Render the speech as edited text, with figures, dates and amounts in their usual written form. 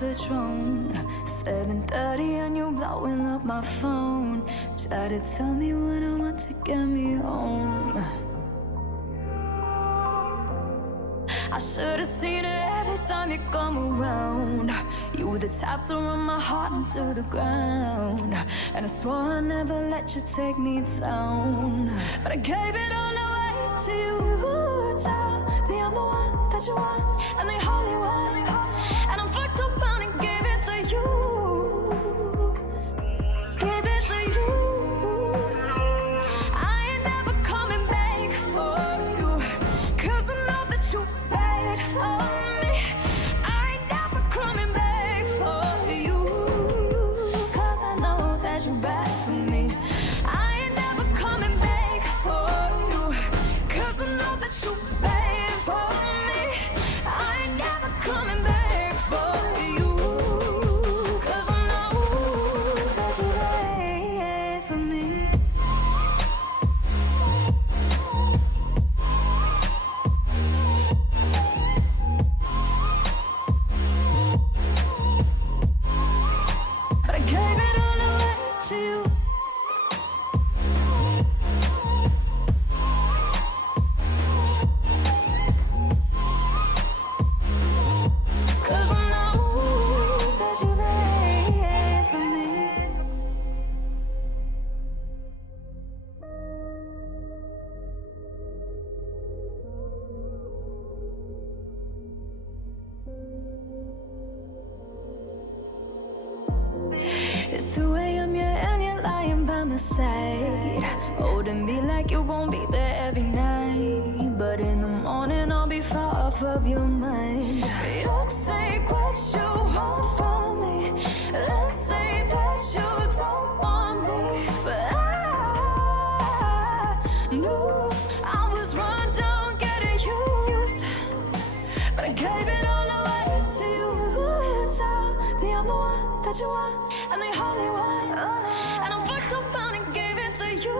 Patron. 7:30 and you're blowing up my phone. Try to tell me what I want to get me home. I should've seen it every time you come around. You were the type to run my heart into the ground, and I swore I'd never let you take me down. But I gave it all away to you. Tell me I'm the one that you want, and they Hollywood. And I'm fucked around and gave it to you. Gave it to you. I ain't never coming back for you, 'cause I know that you bad for me. I ain't never coming back for you, 'cause I know that you bad for me. I ain't never coming back for you, 'cause I know that you bad for me. I ain't never coming back for you, 'cause I know that you bad for me. But I gave it all away to you. 'Cause I know that you're there for me. It's 2 a.m., yeah, and you're lying by my side, holding me like you're gonna be there every night. But in the morning I'll be far off of your mind. You take what you want from me, then say that you don't want me. But I knew I was run down, getting used. But I gave it all away to you. Tell me I'm the one that you want, and they Hollywood. And I'm fucked around and gave it to you.